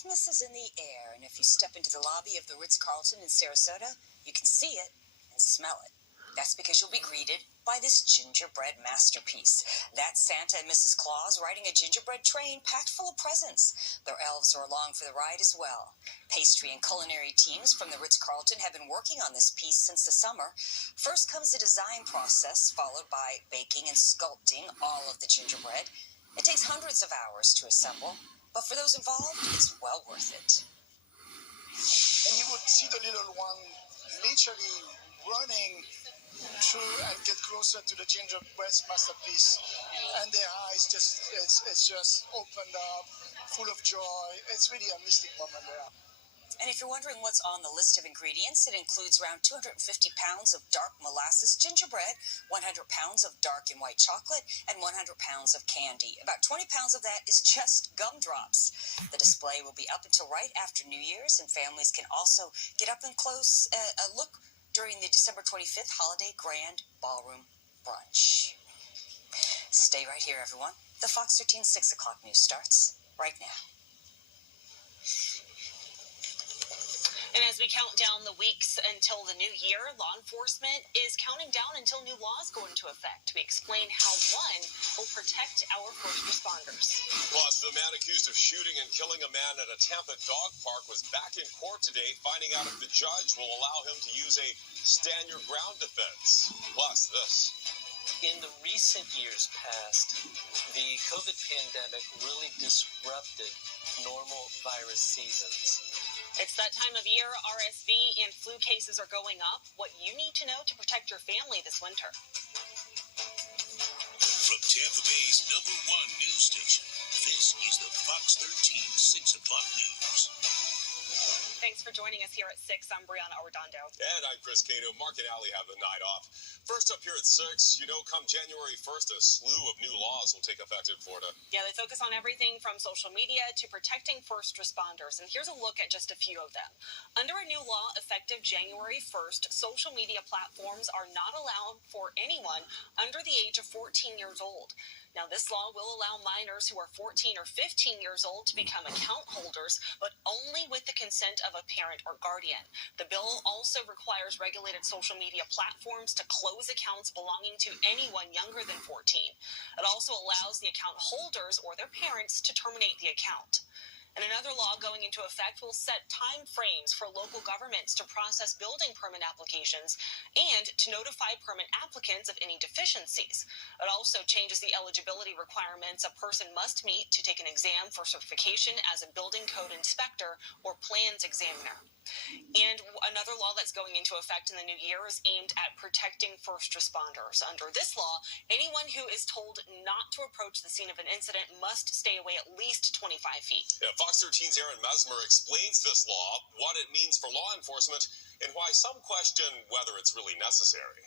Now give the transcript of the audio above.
Christmas is in the air, and if you step into the lobby of the Ritz-Carlton in Sarasota, you can see it and smell it. That's because you'll be greeted by this gingerbread masterpiece. That's Santa and Mrs. Claus riding a gingerbread train packed full of presents. Their elves are along for the ride as well. Pastry and culinary teams from the Ritz-Carlton have been working on this piece since the summer. First comes the design process, followed by baking and sculpting all of the gingerbread. It takes hundreds of hours to assemble, but for those involved, it's well worth it. And you would see the little one literally running through and get closer to the gingerbread masterpiece, and their eyes it's just opened up, full of joy. It's really a mystic moment there. And if you're wondering what's on the list of ingredients, it includes around 250 pounds of dark molasses gingerbread, 100 pounds of dark and white chocolate, and 100 pounds of candy. About 20 pounds of that is just gumdrops. The display will be up until right after New Year's, and families can also get up and close a look during the December 25th Holiday Grand Ballroom Brunch. Stay right here, everyone. The Fox 13 6 o'clock news starts right now. And as we count down the weeks until the new year, law enforcement is counting down until new laws go into effect. We explain how one will protect our first responders. Plus, the man accused of shooting and killing a man at a Tampa dog park was back in court today, finding out if the judge will allow him to use a stand-your-ground defense. Plus, this. In the recent years past, the COVID pandemic really disrupted normal virus seasons. It's that time of year. RSV and flu cases are going up. What you need to know to protect your family this winter. From Tampa Bay's #1 news station, this is the Fox 13 6 o'clock news. Thanks for joining us here at 6. I'm Briona Arradondo. And I'm Chris Cato. Mark and Allie have the night off. First up here at 6, come January 1st, a slew of new laws will take effect in Florida. Yeah, they focus on everything from social media to protecting first responders. And here's a look at just a few of them. Under a new law effective January 1st, social media platforms are not allowed for anyone under the age of 14 years old. Now, this law will allow minors who are 14 or 15 years old to become account holders, but only with the consent of a parent or guardian. The bill also requires regulated social media platforms to close accounts belonging to anyone younger than 14. It also allows the account holders or their parents to terminate the account. And another law going into effect will set time frames for local governments to process building permit applications and to notify permit applicants of any deficiencies. It also changes the eligibility requirements a person must meet to take an exam for certification as a building code inspector or plans examiner. And another law that's going into effect in the new year is aimed at protecting first responders. Under this law, anyone who is told not to approach the scene of an incident must stay away at least 25 feet. Yeah, Fox 13's Aaron Mesmer explains this law, what it means for law enforcement, and why some question whether it's really necessary.